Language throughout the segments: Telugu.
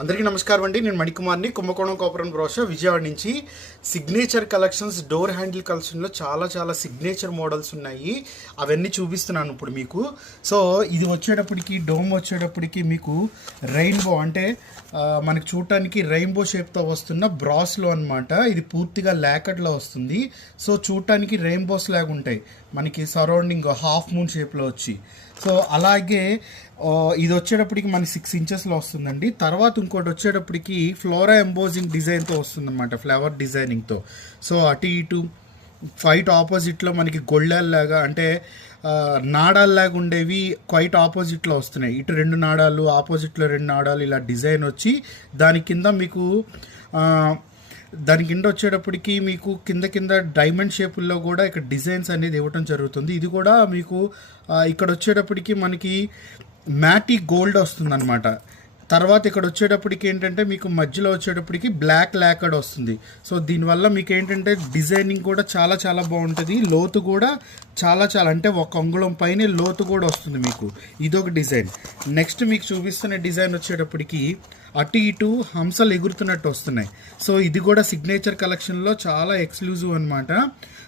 అందరికీ నమస్కారం అండి. నేను మణికుమార్ని. కుంభకోణం కోపురం బ్రోష విజయవాడ నుంచి సిగ్నేచర్ కలెక్షన్స్ డోర్ హ్యాండిల్ కలెక్షన్లో చాలా చాలా సిగ్నేచర్ మోడల్స్ ఉన్నాయి. అవన్నీ చూపిస్తున్నాను ఇప్పుడు మీకు. సో ఇది వచ్చేటప్పటికి డోమ్ వచ్చేటప్పటికి మీకు రెయిన్బో అంటే మనకు చూడటానికి రెయిన్బో షేప్తో వస్తున్న బ్రాస్లో అన్నమాట. ఇది పూర్తిగా ల్యాకెట్లో వస్తుంది. సో చూడటానికి రెయిన్బోస్ లాగా ఉంటాయి. మనకి సరౌండింగ్ హాఫ్ మూన్ షేప్లో వచ్చి. సో అలాగే ఇది వచ్చేటప్పటికి మనకి సిక్స్ ఇంచెస్లో వస్తుందండి. తర్వాత ఇంకోటి వచ్చేటప్పటికి ఫ్లోరా ఎంబోజింగ్ డిజైన్తో వస్తుందన్నమాట ఫ్లవర్ డిజైనింగ్తో సో అటు ఇటు ఫైట్ ఆపోజిట్లో మనకి గొళ్ళల్లాగా అంటే నాడాల్లాగా ఉండేవి క్వైట్ ఆపోజిట్లో వస్తున్నాయి. ఇటు రెండు నాడాలు ఆపోజిట్లో రెండు నాడాలు ఇలా డిజైన్ వచ్చి దాని కింద మీకు దాని కింద వచ్చేటప్పటికి మీకు కింద కింద డైమండ్ షేపుల్లో కూడా ఇక్కడ డిజైన్స్ అనేది ఇవ్వటం జరుగుతుంది. ఇది కూడా మీకు ఇక్కడ వచ్చేటప్పటికి మనకి మ్యాటి గోల్డ్ వస్తుందన్నమాట. తర్వాత ఇక్కడ వచ్చేటప్పటికి ఏంటంటే మీకు మధ్యలో వచ్చేటప్పటికి బ్లాక్ లాకడ్ వస్తుంది. సో దీనివల్ల మీకు ఏంటంటే డిజైనింగ్ కూడా చాలా చాలా బాగుంటుంది. లోతు కూడా చాలా చాలా అంటే ఒక అంగుళం పైనే లోతు కూడా వస్తుంది మీకు. ఇదొక డిజైన్. నెక్స్ట్ మీకు చూపిస్తున్న డిజైన్ వచ్చేటప్పటికి అటు ఇటు హంసలు ఎగురుతున్నట్టు వస్తున్నాయి. సో ఇది కూడా సిగ్నేచర్ కలెక్షన్లో చాలా ఎక్స్క్లూజివ్ అనమాట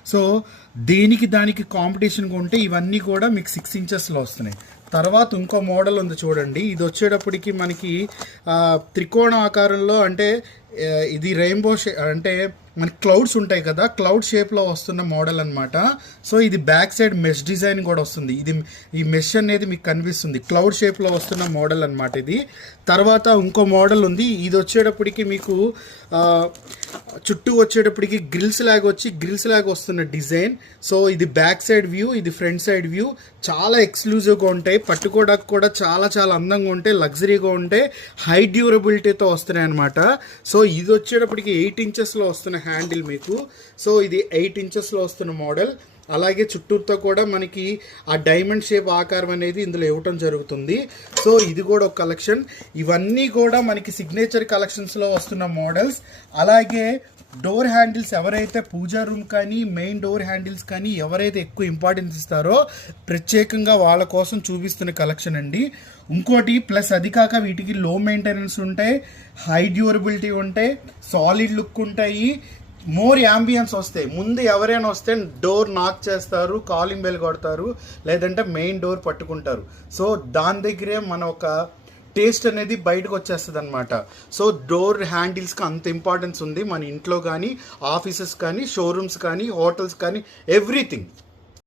సో దేనికి దానికి కాంపిటీషన్గా ఉంటే ఇవన్నీ కూడా మీకు సిక్స్ ఇంచెస్లో వస్తున్నాయి. తర్వాత ఇంకో మోడల్ ఉంది చూడండి. ఇది వచ్చేటప్పటికి మనకి త్రికోణ ఆకారంలో అంటే ఇది రెయిన్బో షే అంటే మనకి క్లౌడ్స్ ఉంటాయి కదా క్లౌడ్ షేప్లో వస్తున్న మోడల్ అనమాట సో ఇది బ్యాక్ సైడ్ మెష్ డిజైన్ కూడా వస్తుంది. ఇది ఈ మెష్ అనేది మీకు కనిపిస్తుంది. క్లౌడ్ షేప్లో వస్తున్న మోడల్ అన్నమాట ఇది. తర్వాత ఇంకో మోడల్ ఉంది. ఇది వచ్చేటప్పటికి మీకు చుట్టూ వచ్చేటప్పటికి గ్రిల్స్ లాగా వచ్చి గ్రిల్స్ లాగా వస్తున్న డిజైన్ సో ఇది బ్యాక్ సైడ్ వ్యూ ఇది ఫ్రంట్ సైడ్ వ్యూ చాలా ఎక్స్క్లూజివ్గా ఉంటాయి. పట్టుకోవడానికి కూడా చాలా చాలా అందంగా ఉంటాయి. లగ్జరీగా ఉంటాయి. హై డ్యూరబిలిటీతో వస్తున్నాయి అనమాట సో సో ఇది వచ్చేటప్పటికి ఎయిట్ ఇంచెస్లో వస్తున్న హ్యాండిల్ మీకు. సో ఇది ఎయిట్ ఇంచెస్లో వస్తున్న మోడల్. అలాగే చుట్టూతో కూడా మనకి ఆ డైమండ్ షేప్ ఆకారం అనేది ఇందులో ఇవ్వటం జరుగుతుంది. సో ఇది కూడా ఒక కలెక్షన్. ఇవన్నీ కూడా మనకి సిగ్నేచర్ కలెక్షన్స్లో వస్తున్న మోడల్స్. అలాగే డోర్ హ్యాండిల్స్ ఎవరైతే పూజా రూమ్ కానీ మెయిన్ డోర్ హ్యాండిల్స్ కానీ ఎవరైతే ఎక్కువ ఇంపార్టెన్స్ ఇస్తారో ప్రత్యేకంగా వాళ్ళ కోసం చూపిస్తున్న కలెక్షన్ అండి. ఇంకోటి ప్లస్ అది కాక వీటికి లో మెయింటెనెన్స్ ఉంటాయి హై డ్యూరబిలిటీ ఉంటాయి సాలిడ్ లుక్ ఉంటాయి మోర్ యాంబియన్స్ వస్తాయి. ముందు ఎవరైనా వస్తే డోర్ నాక్ చేస్తారు కాలింగ్ బెల్ కొడతారు లేదంటే మెయిన్ డోర్ పట్టుకుంటారు. సో దాని దగ్గరే మన ఒక టేస్ట్ అనేది బయటకు వచ్చేస్తుంది అనమాట సో డోర్ హ్యాండిల్స్కి అంత ఇంపార్టెన్స్ ఉంది. మన ఇంట్లో కానీ ఆఫీసెస్ కానీ షోరూమ్స్ కానీ హోటల్స్ కానీ ఎవ్రీథింగ్